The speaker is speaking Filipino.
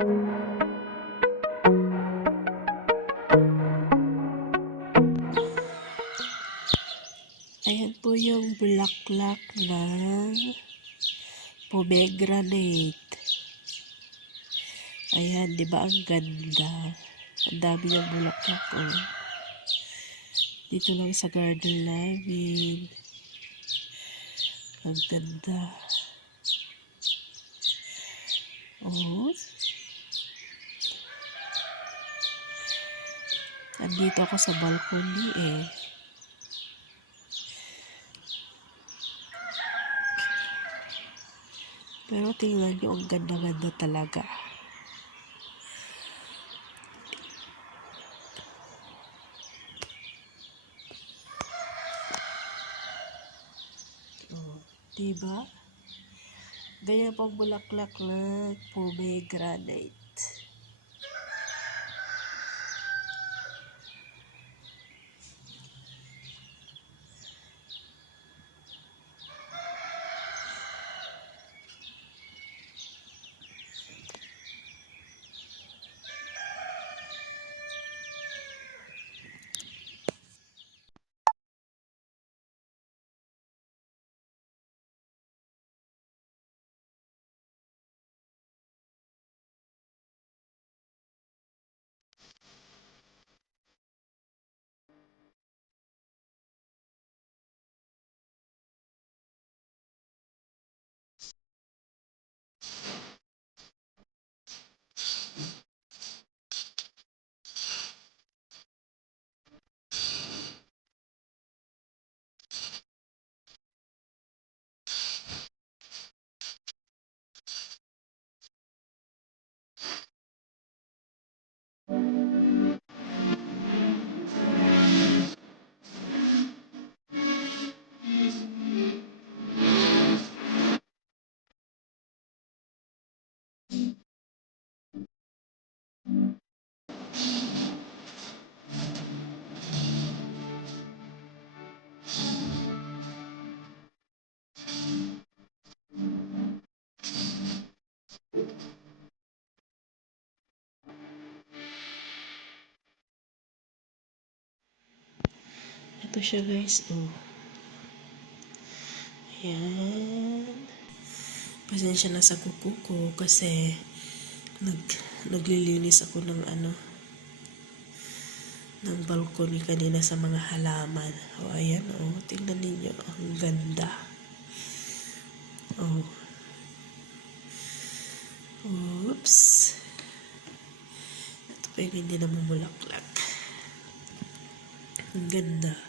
Ayan po yung bulaklak ng pomegranate. Ayan, di ba ang ganda? Ang dami ng bulaklak, oh. Dito lang sa garden namin. Ang ganda. Oh. Andito ako sa balcony, eh. Pero tingnan nyo, ang ganda-ganda talaga. Oh, diba? Ganyan pang bulaklak ng pomegranate. Ito siya, guys. Oh. Ayan. Pasensya na sa kuko ko kasi naglilinis ako ng ng balcony kanina sa mga halaman. O, ayan, oh. Tingnan ninyo. Ang ganda. Oh. Oops. Ito pa yung hindi namumulaklak. Ang ganda.